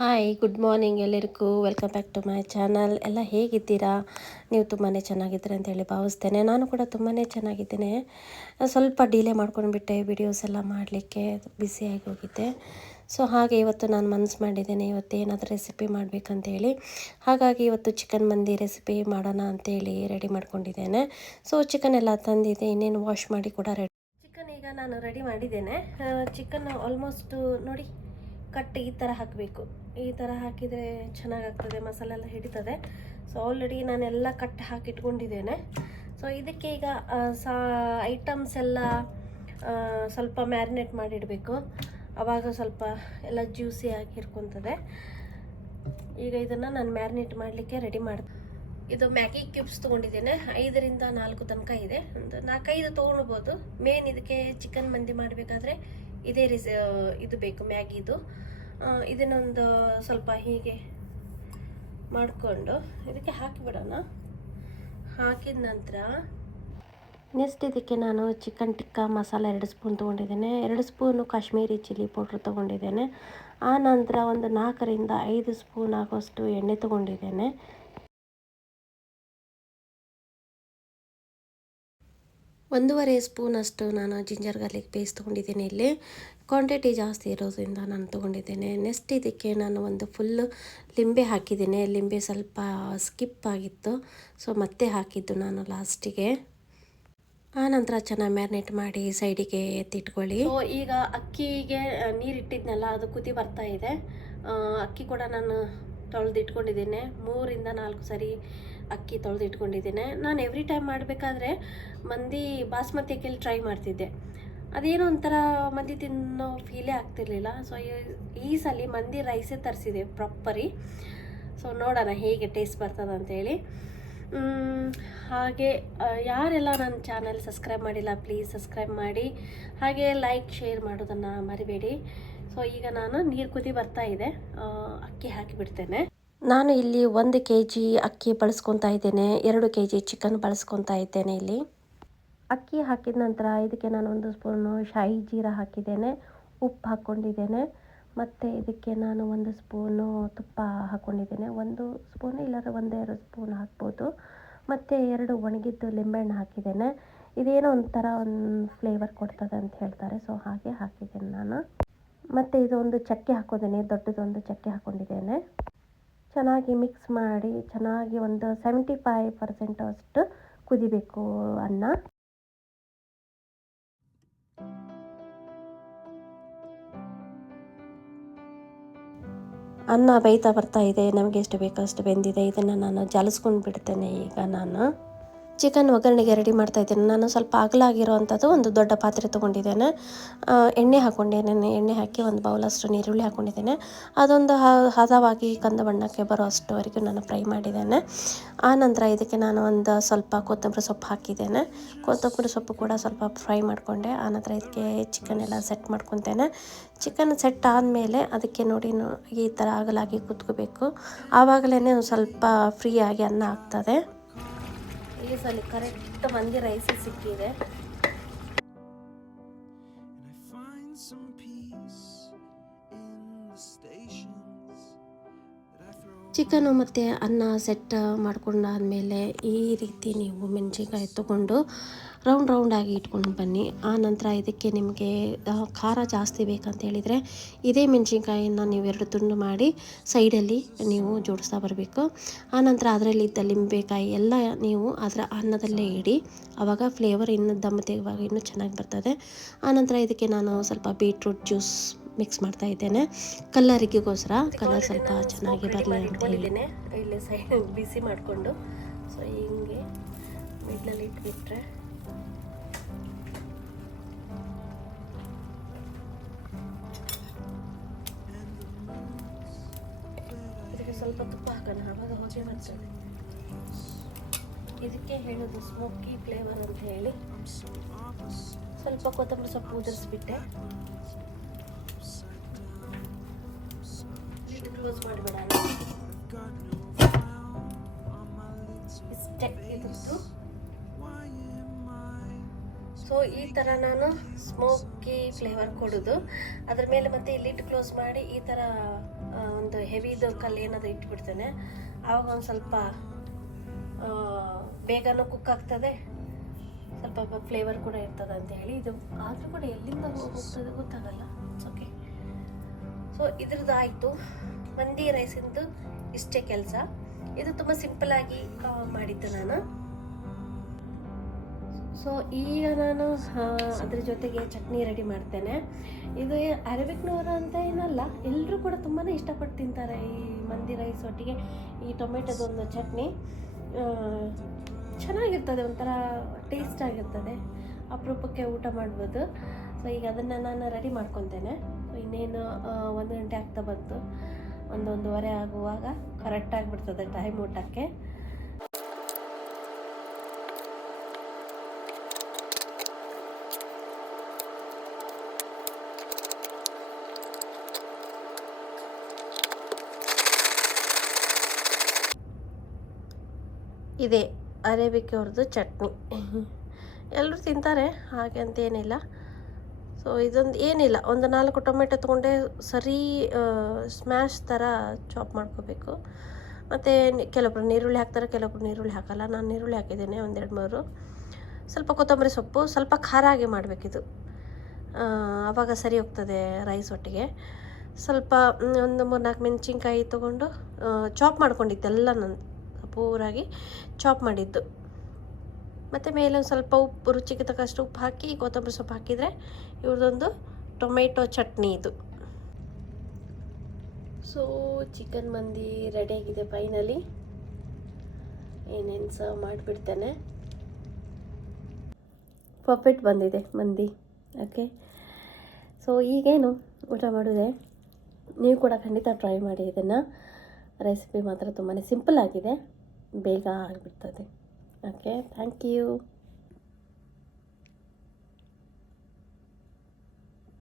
Hi good morning ಎಲ್ಲರಿಗೂ welcome back to my channel. ಎಲ್ಲ ಹೇಗಿದ್ದೀರಾ? ನೀವು ತುಂಬಾ ಚೆನ್ನಾಗಿದ್ದೀರ ಅಂತೇಳಿ ಭಾವಿಸ್ತೇನೆ. ನಾನು ಕೂಡ ತುಂಬಾ ಚೆನ್ನಾಗಿದ್ದೇನೆ. ಸ್ವಲ್ಪ ಡಿಲೇ ಮಾಡ್ಕೊಂಡ್ಬಿಟ್ಟೆ ವಿಡಿಯೋಸ್ ಎಲ್ಲ ಮಾಡಲಿಕ್ಕೆ, ಬ್ಯುಸಿಯಾಗಿ ಹೋಗಿದ್ದೆ. ಸೊ ಹಾಗೆ ಇವತ್ತು ನಾನು ಮನಸ್ಸು ಮಾಡಿದ್ದೇನೆ, ಇವತ್ತು ಏನಾದರೂ ರೆಸಿಪಿ ಮಾಡಬೇಕಂತೇಳಿ. ಹಾಗಾಗಿ ಇವತ್ತು ಚಿಕನ್ ಮಂದಿ ರೆಸಿಪಿ ಮಾಡೋಣ ಅಂತೇಳಿ ರೆಡಿ ಮಾಡ್ಕೊಂಡಿದ್ದೇನೆ. ಸೊ ಚಿಕನ್ ಎಲ್ಲ ತಂದಿದ್ದೆ, ಇನ್ನೇನು ವಾಶ್ ಮಾಡಿ ಕೂಡ ರೆಡಿ. ಚಿಕನ್ ಈಗ ನಾನು ರೆಡಿ ಮಾಡಿದ್ದೇನೆ. ಚಿಕನ್ ಆಲ್ಮೋಸ್ಟ್ ನೋಡಿ, ಕಟ್ ಈ ಥರ ಹಾಕಬೇಕು. ಈ ಥರ ಹಾಕಿದರೆ ಚೆನ್ನಾಗಾಗ್ತದೆ, ಮಸಾಲೆ ಎಲ್ಲ ಹಿಡಿತದೆ. ಸೊ ಆಲ್ರೆಡಿ ನಾನೆಲ್ಲ ಕಟ್ ಹಾಕಿಟ್ಕೊಂಡಿದ್ದೇನೆ. ಸೊ ಇದಕ್ಕೆ ಈಗ ಐಟಮ್ಸ್ ಎಲ್ಲ ಸ್ವಲ್ಪ ಮ್ಯಾರಿನೇಟ್ ಮಾಡಿಡಬೇಕು. ಆವಾಗ ಸ್ವಲ್ಪ ಎಲ್ಲ ಜ್ಯೂಸಿಯಾಗಿ ಹಿಡ್ಕೊತದೆ. ಈಗ ಇದನ್ನು ನಾನು ಮ್ಯಾರಿನೇಟ್ ಮಾಡಲಿಕ್ಕೆ ರೆಡಿ ಮಾಡ್ತೀನಿ. ಇದು ಮ್ಯಾಗಿ ಕ್ಯೂಬ್ಸ್ ತೊಗೊಂಡಿದ್ದೇನೆ, 5ರಿಂದ 4 ತನಕ ಇದೆ. ಒಂದು 4-5 ತೊಗೊಳ್ಬೋದು. ಮೇನ್ ಇದಕ್ಕೆ ಚಿಕನ್ ಮಂದಿ ಮಾಡಬೇಕಾದ್ರೆ ಇದೇ ಇದು ಬೇಕು, ಮ್ಯಾಗಿದು. ಇದನ್ನೊಂದು ಸ್ವಲ್ಪ ಹೀಗೆ ಮಾಡಿಕೊಂಡು ಇದಕ್ಕೆ ಹಾಕಿಬಿಡೋಣ. ಹಾಕಿದ ನಂತರ ನೆಕ್ಸ್ಟ್ ಇದಕ್ಕೆ ನಾನು ಚಿಕನ್ ಟಿಕ್ಕಾ ಮಸಾಲ 2 ಸ್ಪೂನ್ ತೊಗೊಂಡಿದ್ದೇನೆ. 2 ಸ್ಪೂನು ಕಾಶ್ಮೀರಿ ಚಿಲ್ಲಿ ಪೌಡ್ರ್ ತೊಗೊಂಡಿದ್ದೇನೆ. ಆ ನಂತರ ಒಂದು 4ರಿಂದ 5 ಸ್ಪೂನ್ ಆಗೋಷ್ಟು ಎಣ್ಣೆ ತೊಗೊಂಡಿದ್ದೇನೆ. 1.5 ಸ್ಪೂನಷ್ಟು ನಾನು ಜಿಂಜರ್ ಗಾರ್ಲಿಕ್ ಪೇಸ್ಟ್ ತೊಗೊಂಡಿದ್ದೇನೆ. ಇಲ್ಲಿ ಕ್ವಾಂಟಿಟಿ ಜಾಸ್ತಿ ಇರೋದ್ರಿಂದ ನಾನು ತೊಗೊಂಡಿದ್ದೇನೆ. ನೆಕ್ಸ್ಟ್ ಇದಕ್ಕೆ ನಾನು ಒಂದು ಫುಲ್ಲು ಲಿಂಬೆ ಹಾಕಿದ್ದೇನೆ. ಲಿಂಬೆ ಸ್ವಲ್ಪ ಸ್ಕಿಪ್ ಆಗಿತ್ತು, ಸೊ ಮತ್ತೆ ಹಾಕಿದ್ದು ನಾನು ಲಾಸ್ಟಿಗೆ. ಆನಂತರ ಚೆನ್ನಾಗಿ ಮ್ಯಾರಿನೇಟ್ ಮಾಡಿ ಸೈಡಿಗೆ ಎತ್ತಿಟ್ಕೊಳ್ಳಿ. ಸೊ ಈಗ ಅಕ್ಕಿಗೆ ನೀರಿಟ್ಟಿದ್ನಲ್ಲ, ಅದು ಕುದಿ ಬರ್ತಾ ಇದೆ. ಅಕ್ಕಿ ಕೂಡ ನಾನು ತೊಳೆದಿಟ್ಕೊಂಡಿದ್ದೇನೆ. 3ರಿಂದ 4 ಸರಿ ಅಕ್ಕಿ ತೊಳೆದಿಟ್ಕೊಂಡಿದ್ದೇನೆ. ನಾನು ಎವ್ರಿ ಟೈಮ್ ಮಾಡಬೇಕಾದ್ರೆ ಮಂದಿ ಬಾಸ್ಮತಿ ಅಕ್ಕಿಯಲ್ಲಿ ಟ್ರೈ ಮಾಡ್ತಿದ್ದೆ. ಅದೇನೋ ಒಂಥರ ಮಂದಿ ತಿನ್ನೋ ಫೀಲೇ ಆಗ್ತಿರ್ಲಿಲ್ಲ. ಸೊ ಈ ಸಲ ಮಂದಿ ರೈಸೇ ತರಿಸಿದೆ ಪ್ರಾಪರಿ. ಸೊ ನೋಡೋಣ ಹೇಗೆ ಟೇಸ್ಟ್ ಬರ್ತದೆ ಅಂತೇಳಿ. ಹಾಗೆ ಯಾರೆಲ್ಲ ನನ್ನ ಚಾನಲ್ ಸಬ್ಸ್ಕ್ರೈಬ್ ಮಾಡಿಲ್ಲ, ಪ್ಲೀಸ್ ಸಬ್ಸ್ಕ್ರೈಬ್ ಮಾಡಿ. ಹಾಗೆ ಲೈಕ್ ಶೇರ್ ಮಾಡೋದನ್ನು ಮರಿಬೇಡಿ. ಸೊ ಈಗ ನಾನು ನೀರು ಕುದಿ ಬರ್ತಾ ಇದೆ, ಅಕ್ಕಿ ಹಾಕಿಬಿಡ್ತೇನೆ. ನಾನು ಇಲ್ಲಿ 1 kg ಅಕ್ಕಿ ಬಳಸ್ಕೊತಾ ಇದ್ದೇನೆ, 2 kg ಚಿಕನ್ ಬಳಸ್ಕೊತಾ ಇದ್ದೇನೆ. ಇಲ್ಲಿ ಅಕ್ಕಿ ಹಾಕಿದ ನಂತರ ಇದಕ್ಕೆ ನಾನು 1 ಸ್ಪೂನು ಶಾಯಿ ಜೀರಾ ಹಾಕಿದ್ದೇನೆ, ಉಪ್ಪು ಹಾಕ್ಕೊಂಡಿದ್ದೇನೆ. ಮತ್ತು ಇದಕ್ಕೆ ನಾನು 1 ಸ್ಪೂನು ತುಪ್ಪ ಹಾಕ್ಕೊಂಡಿದ್ದೇನೆ. 1 ಸ್ಪೂನು ಇಲ್ಲಾಂದರೆ 1-2 ಸ್ಪೂನ್ ಹಾಕ್ಬೋದು. ಮತ್ತು 2 ಒಣಗಿದ್ದು ಲಿಂಬೆಹಣ್ಣು ಹಾಕಿದ್ದೇನೆ. ಇದೇನೋ ಒಂಥರ ಒಂದು ಫ್ಲೇವರ್ ಕೊಡ್ತದೆ ಅಂತ ಹೇಳ್ತಾರೆ, ಸೊ ಹಾಗೆ ಹಾಕಿದ್ದೇನೆ ನಾನು. ಮತ್ತು ಇದೊಂದು ಚಕ್ಕೆ ಹಾಕೋದೇನೆ, ದೊಡ್ಡದೊಂದು ಚಕ್ಕೆ ಹಾಕ್ಕೊಂಡಿದ್ದೇನೆ. ಚೆನ್ನಾಗಿ ಮಿಕ್ಸ್ ಮಾಡಿ ಚೆನ್ನಾಗಿ ಒಂದು 75% ಅಷ್ಟು ಕುದಿಬೇಕು ಅನ್ನ. ಅನ್ನ ಬೇಯ್ತಾ ಬರ್ತಾ ಇದೆ, ನಮಗೆ ಎಷ್ಟು ಬೇಕೋ ಅಷ್ಟು ಬೆಂದಿದೆ. ಇದನ್ನು ನಾನು ಜಾಲಿಸ್ಕೊಂಡು ಬಿಡ್ತೇನೆ. ಈಗ ನಾನು ಚಿಕನ್ ಒಗ್ಗರಣೆಗೆ ರೆಡಿ ಮಾಡ್ತಾ ಇದ್ದೇನೆ. ನಾನು ಸ್ವಲ್ಪ ಅಗಲಾಗಿರೋವಂಥದ್ದು ಒಂದು ದೊಡ್ಡ ಪಾತ್ರೆ ತೊಗೊಂಡಿದ್ದೇನೆ. ಎಣ್ಣೆ ಹಾಕ್ಕೊಂಡಿದ್ದೇನೆ. ಎಣ್ಣೆ ಹಾಕಿ ಒಂದು ಬೌಲಷ್ಟು ನೀರುಳ್ಳಿ ಹಾಕ್ಕೊಂಡಿದ್ದೇನೆ. ಅದೊಂದು ಹದವಾಗಿ ಕಂದು ಬಣ್ಣಕ್ಕೆ ಬರೋ ಅಷ್ಟುವರೆಗೂ ನಾನು ಫ್ರೈ ಮಾಡಿದ್ದೇನೆ. ಆನಂತರ ಇದಕ್ಕೆ ನಾನು ಒಂದು ಸ್ವಲ್ಪ ಕೊತ್ತಂಬರಿ ಸೊಪ್ಪು ಹಾಕಿದ್ದೇನೆ. ಕೊತ್ತಂಬರಿ ಸೊಪ್ಪು ಕೂಡ ಸ್ವಲ್ಪ ಫ್ರೈ ಮಾಡಿಕೊಂಡೆ. ಆನಂತರ ಇದಕ್ಕೆ ಚಿಕನ್ ಎಲ್ಲ ಸೆಟ್ ಮಾಡ್ಕೊತೇನೆ. ಚಿಕನ್ ಸೆಟ್ ಆದಮೇಲೆ ಅದಕ್ಕೆ ನೋಡಿ ಈ ಥರ ಅಗಲಾಗಿ ಕುತ್ಕೋಬೇಕು. ಆವಾಗಲೇ ಸ್ವಲ್ಪ ಫ್ರೀಯಾಗಿ ಅನ್ನ ಆಗ್ತದೆ. ಈ ಸಲ ಕರೆಕ್ಟ್ ಮಂದಿ ರೈಸ್ ಸಿಕ್ಕಿದೆ. ಚಿಕನು ಮತ್ತು ಅನ್ನ ಸೆಟ್ ಮಾಡ್ಕೊಂಡಾದಮೇಲೆ ಈ ರೀತಿ ನೀವು ಮೆಣಸಿನ್ಕಾಯಿ ತೊಗೊಂಡು ರೌಂಡಾಗಿ ಇಟ್ಕೊಂಡು ಬನ್ನಿ. ಆ ನಂತರ ಇದಕ್ಕೆ ನಿಮಗೆ ಖಾರ ಜಾಸ್ತಿ ಬೇಕಂತ ಹೇಳಿದರೆ ಇದೇ ಮೆಣಸಿನ್ಕಾಯಿನ ನೀವು 2 ತುಂಡು ಮಾಡಿ ಸೈಡಲ್ಲಿ ನೀವು ಜೋಡಿಸ್ತಾ ಬರಬೇಕು. ಆನಂತರ ಅದರಲ್ಲಿದ್ದ ಲಿಂಬೆಕಾಯಿ ಎಲ್ಲ ನೀವು ಅದರ ಅನ್ನದಲ್ಲೇ ಇಡಿ, ಆವಾಗ ಫ್ಲೇವರ್ ಇನ್ನೂ ದಮ್ ತೆಗುವಾಗ ಇನ್ನೂ ಚೆನ್ನಾಗಿ ಬರ್ತದೆ. ಆನಂತರ ಇದಕ್ಕೆ ನಾನು ಸ್ವಲ್ಪ ಬೀಟ್ರೂಟ್ ಜ್ಯೂಸ್ ಮಿಕ್ಸ್ ಮಾಡ್ತಾ ಇದ್ದೇನೆ, ಕಲರಿಗೋಸ್ಕರ, ಕಲರ್ ಸ್ವಲ್ಪ ಚೆನ್ನಾಗಿ ಬರಲಿ ಅಂತ ಹೇಳಿ. ಇಲ್ಲಿ ಸೈಡ್ ಬಿಸಿ ಮಾಡಿಕೊಂಡು ಸೊ ಹಿಂಗೆ ಮಿಡ್ಲಲ್ಲಿ ಇಟ್ಬಿಟ್ರೆ ಇದಕ್ಕೆ ಸ್ವಲ್ಪ ತುಪ್ಪ ಹಾಕೋಣ, ಆವಾಗ ಹೊಗೆ ಬರ್ತದೆ. ಇದಕ್ಕೆ ಹೇಳೋದು ಸ್ಮೋಕಿ ಫ್ಲೇವರ್ ಅಂತ ಹೇಳಿ. ಸ್ವಲ್ಪ ಕೊತ್ತಂಬರಿ ಸೊಪ್ಪು ಉದುರಿಸ್ಬಿಟ್ಟೆ, ಕ್ಲೋಸ್ ಮಾಡಿಬಿಡೋಣ. ಇಷ್ಟೇ ಇದಿತ್ತು. ಸೊ ಈ ಥರ ನಾನು ಸ್ಮೋಕಿ ಫ್ಲೇವರ್ ಕೊಡೋದು. ಅದ್ರ ಮೇಲೆ ಮತ್ತೆ ಲಿಡ್ ಕ್ಲೋಸ್ ಮಾಡಿ ಈ ಥರ ಒಂದು ಹೆವಿದು ಕಲ್ಲು ಏನಾದರೂ ಇಟ್ಬಿಡ್ತೇನೆ. ಆವಾಗ ಒಂದು ಸ್ವಲ್ಪ ಬೇಗನೂ ಕುಕ್ ಆಗ್ತದೆ, ಸ್ವಲ್ಪ ಫ್ಲೇವರ್ ಕೂಡ ಇರ್ತದೆ ಅಂತ ಹೇಳಿ. ಇದು ಆದರೂ ಕೂಡ ಎಲ್ಲಿಂದ ಹೋಗ್ತದೆ ಗೊತ್ತಾಗಲ್ಲ. ಓಕೆ, ಸೊ ಇದ್ರದ್ದು ಆಯಿತು. ಮಂದಿ ರೈಸಿಂದು ಇಷ್ಟೇ ಕೆಲಸ. ಇದು ತುಂಬ ಸಿಂಪಲ್ಲಾಗಿ ಮಾಡಿದ್ದು ನಾನು. ಸೊ ಈಗ ನಾನು ಅದ್ರ ಜೊತೆಗೆ ಚಟ್ನಿ ರೆಡಿ ಮಾಡ್ತೇನೆ. ಇದು ಅರೇಬಿಕ್ನವರು ಅಂತ ಏನಲ್ಲ, ಎಲ್ಲರೂ ಕೂಡ ತುಂಬಾ ಇಷ್ಟಪಟ್ಟು ತಿಂತಾರೆ ಈ ಮಂದಿ ರೈಸ್ ಒಟ್ಟಿಗೆ ಈ ಟೊಮೆಟೊದೊಂದು ಚಟ್ನಿ. ಚೆನ್ನಾಗಿರ್ತದೆ, ಒಂಥರ ಟೇಸ್ಟ್ ಆಗಿರ್ತದೆ, ಅಪರೂಪಕ್ಕೆ ಊಟ ಮಾಡ್ಬೋದು. ಸೊ ಈಗ ಅದನ್ನು ನಾನು ರೆಡಿ ಮಾಡ್ಕೊತೇನೆ. ಇನ್ನೇನು 1 ಗಂಟೆ ಆಗ್ತಾ ಬಂತು, 1-1:30 ಆಗುವಾಗ ಕರೆಕ್ಟಾಗಿಬಿಡ್ತದೆ ಟೈಮ್ ಊಟಕ್ಕೆ. ಇದೆ ಅರೇಬಿಕ್ ಅವ್ರದ್ದು ಚಟ್ನಿ. ಎಲ್ಲರೂ ತಿಂತಾರೆ, ಹಾಗೆ ಅಂತ ಏನಿಲ್ಲ. ಸೊ ಇದೊಂದು ಏನಿಲ್ಲ, ಒಂದು 4 ಟೊಮೆಟೊ ತೊಗೊಂಡೆ ಸರಿ ಸ್ಮ್ಯಾಶ್ ಥರ ಚಾಪ್ ಮಾಡ್ಕೋಬೇಕು. ಮತ್ತು ಕೆಲವೊಬ್ರು ನೀರುಳ್ಳಿ ಹಾಕ್ತಾರೆ, ಕೆಲವೊಬ್ರು ನೀರುಳ್ಳಿ ಹಾಕಲ್ಲ. ನಾನು ನೀರುಳ್ಳಿ ಹಾಕಿದ್ದೇನೆ 1-2-3. ಸ್ವಲ್ಪ ಕೊತ್ತಂಬರಿ ಸೊಪ್ಪು, ಸ್ವಲ್ಪ ಖಾರ ಆಗಿ ಮಾಡಬೇಕಿದು, ಆವಾಗ ಸರಿ ಹೋಗ್ತದೆ ರೈಸ್ ಒಟ್ಟಿಗೆ. ಸ್ವಲ್ಪ ಒಂದು 3-4 ಮೆಣಸಿನ್ಕಾಯಿ ತೊಗೊಂಡು ಚಾಪ್ ಮಾಡ್ಕೊಂಡಿದ್ದೆಲ್ಲ ನಾನು ಪೂರಾಗಿ ಚಾಪ್ ಮಾಡಿದ್ದು. ಮತ್ತು ಮೇಲೆ ಒಂದು ಸ್ವಲ್ಪ ಉಪ್ಪು, ರುಚಿಗೆ ತಕ್ಕಷ್ಟು ಉಪ್ಪು ಹಾಕಿ ಕೊತ್ತಂಬರಿ ಸೊಪ್ಪು ಹಾಕಿದರೆ ಇವ್ರದ್ದೊಂದು ಟೊಮೆಟೊ ಚಟ್ನಿ ಇದು. ಸೊ ಚಿಕನ್ ಮಂದಿ ರೆಡಿಯಾಗಿದೆ ಫೈನಲಿ. ಏನೇನು ಸರ್ವ್ ಮಾಡಿಬಿಡ್ತೇನೆ. ಪರ್ಫೆಕ್ಟ್ ಬಂದಿದೆ ಮಂದಿ. ಓಕೆ, ಸೊ ಈಗೇನು ಊಟ ಮಾಡೋದೆ. ನೀವು ಕೂಡ ಖಂಡಿತ ಟ್ರೈ ಮಾಡಿ ಇದನ್ನು. ರೆಸಿಪಿ ಮಾತ್ರ ತುಂಬಾ ಸಿಂಪಲ್ ಆಗಿದೆ, ಬೇಗ ಆಗಿಬಿಡ್ತದೆ. Okay, thank you.